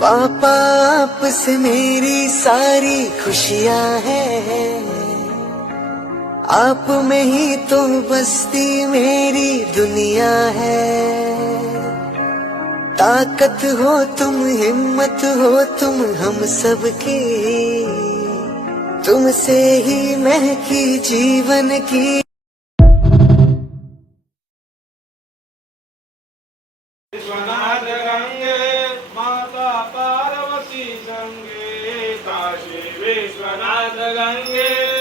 पापा आपसे मेरी सारी खुशियां हैं, आप में ही तो बसती मेरी दुनिया है। ताकत हो तुम, हिम्मत हो तुम हम सबकी, तुमसे ही महकी जीवन की। विश्वनाथ गंगे माता पार्वती संगे, काशी विश्वनाथ गंगे